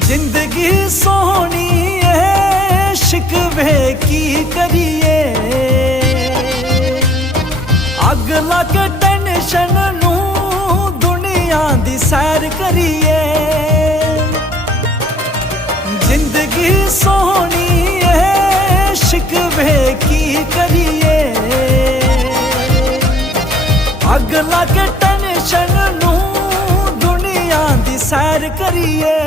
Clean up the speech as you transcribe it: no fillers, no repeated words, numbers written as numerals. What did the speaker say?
जिंदगी सोहनी है शिकवे की करिए, अग लग टेंशन नू दुनिया दी सैर करिए। जिंदगी सोहनी है शिकवे की करिए, अग लग टेंशन नू दुनिया दी सैर करिए।